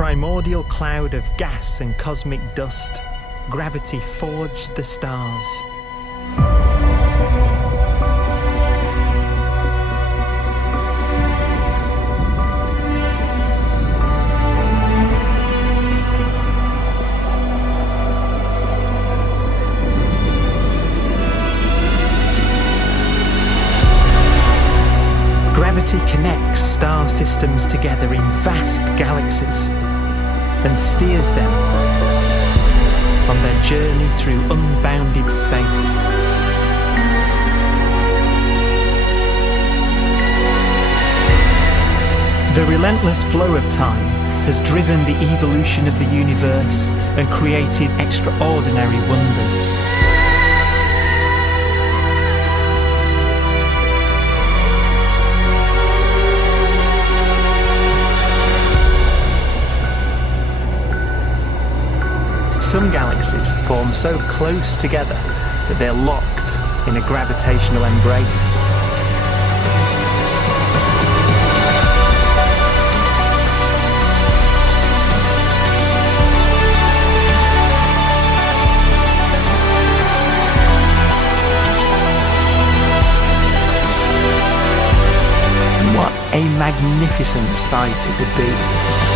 primordial cloud of gas and cosmic dust, gravity forged the stars. Gravity connects star systems together in vast galaxies and steers them on their journey through unbounded space. The relentless flow of time has driven the evolution of the universe and created extraordinary wonders. Some galaxies form so close together that they're locked in a gravitational embrace. What a magnificent sight it would be.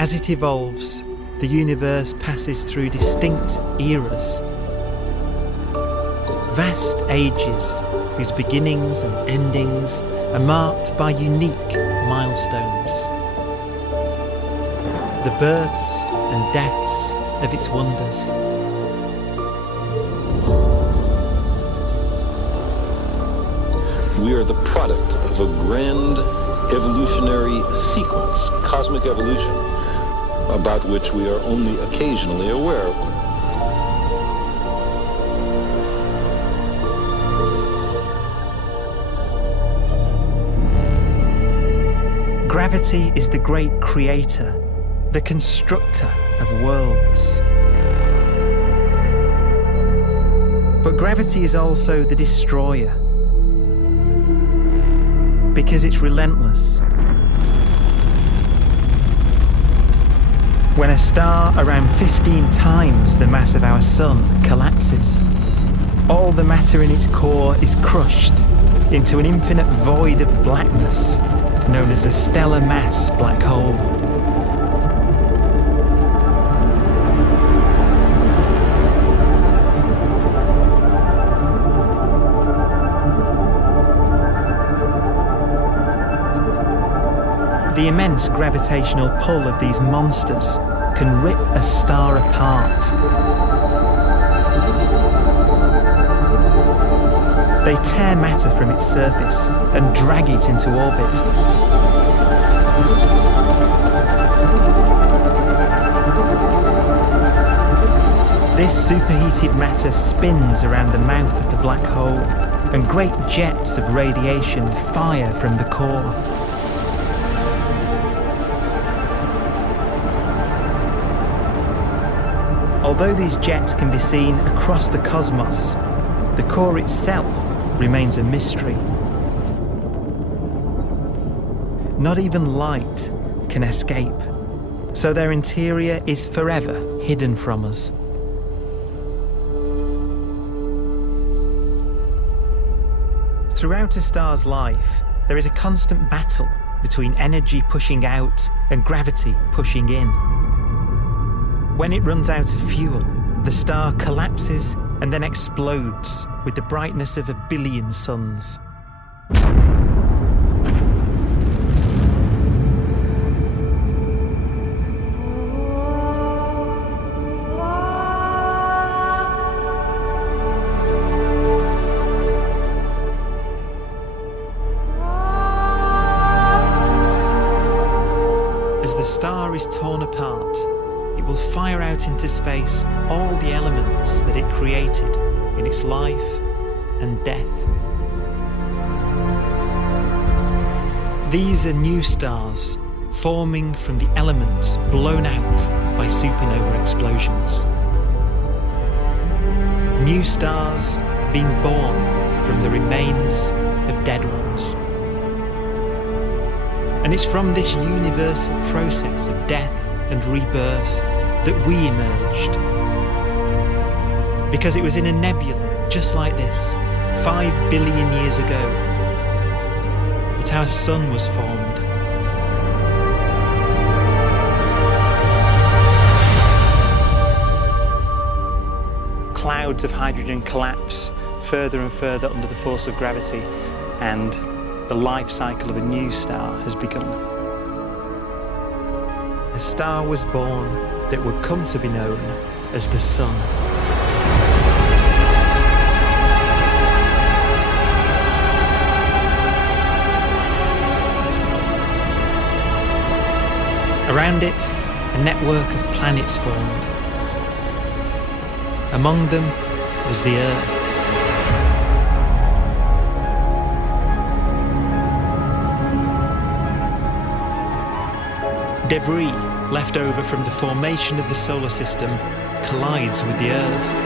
As it evolves, the universe passes through distinct eras. Vast ages whose beginnings and endings are marked by unique milestones. The births and deaths of its wonders. We are the product of a grand evolutionary sequence, cosmic evolution, about which we are only occasionally aware. Gravity is the great creator, the constructor of worlds. But gravity is also the destroyer, because it's relentless. When a star around 15 times the mass of our Sun collapses, all the matter in its core is crushed into an infinite void of blackness known as a stellar mass black hole. The immense gravitational pull of these monsters can rip a star apart. They tear matter from its surface and drag it into orbit. This superheated matter spins around the mouth of the black hole, and great jets of radiation fire from the core. Although these jets can be seen across the cosmos, the core itself remains a mystery. Not even light can escape, so their interior is forever hidden from us. Throughout a star's life, there is a constant battle between energy pushing out and gravity pushing in. When it runs out of fuel, the star collapses and then explodes with the brightness of 1 billion suns. As the star is torn apart, it will fire out into space all the elements that it created in its life and death. These are new stars forming from the elements blown out by supernova explosions. New stars being born from the remains of dead ones. And it's from this universal process of death and rebirth that we emerged. Because it was in a nebula just like this, 5 billion years ago, that our sun was formed. Clouds of hydrogen collapse further and further under the force of gravity, and the life cycle of a new star has begun. A star was born that would come to be known as the Sun. Around it, a network of planets formed. Among them was the Earth. Debris left over from the formation of the solar system collides with the Earth.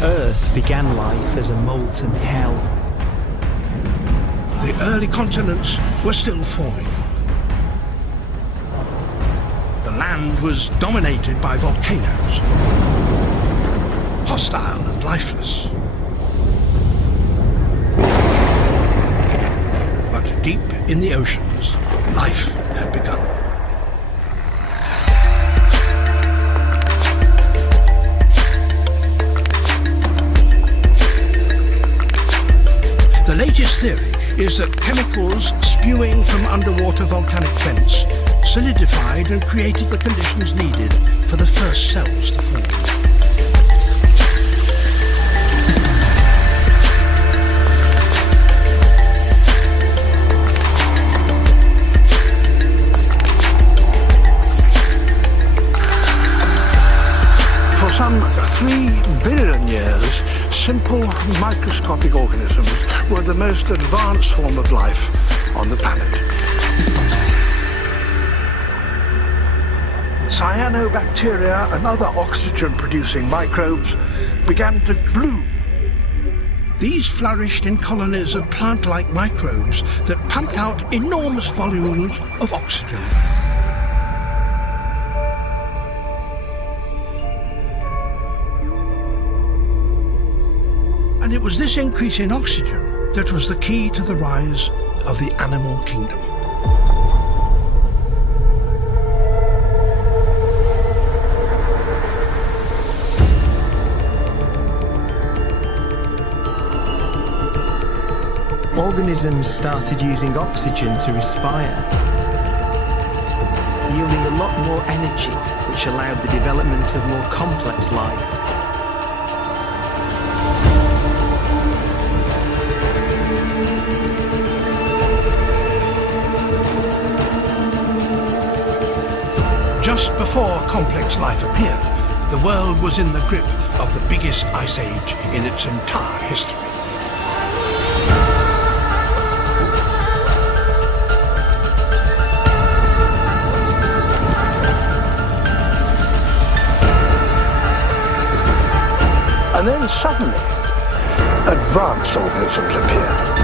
Earth began life as a molten hell. The early continents were still forming. The land was dominated by volcanoes, hostile and lifeless. But deep in the oceans, life had begun. The latest theory is that chemicals spewing from underwater volcanic vents solidified and created the conditions needed for the first cells to form. For some 3 billion years, simple microscopic organisms were the most advanced form of life on the planet. Cyanobacteria and other oxygen-producing microbes began to bloom. These flourished in colonies of plant-like microbes that pumped out enormous volumes of oxygen. And it was this increase in oxygen that was the key to the rise of the animal kingdom. Organisms started using oxygen to respire, yielding a lot more energy, which allowed the development of more complex life. Just before complex life appeared, the world was in the grip of the biggest ice age in its entire history. And then suddenly, advanced organisms appeared.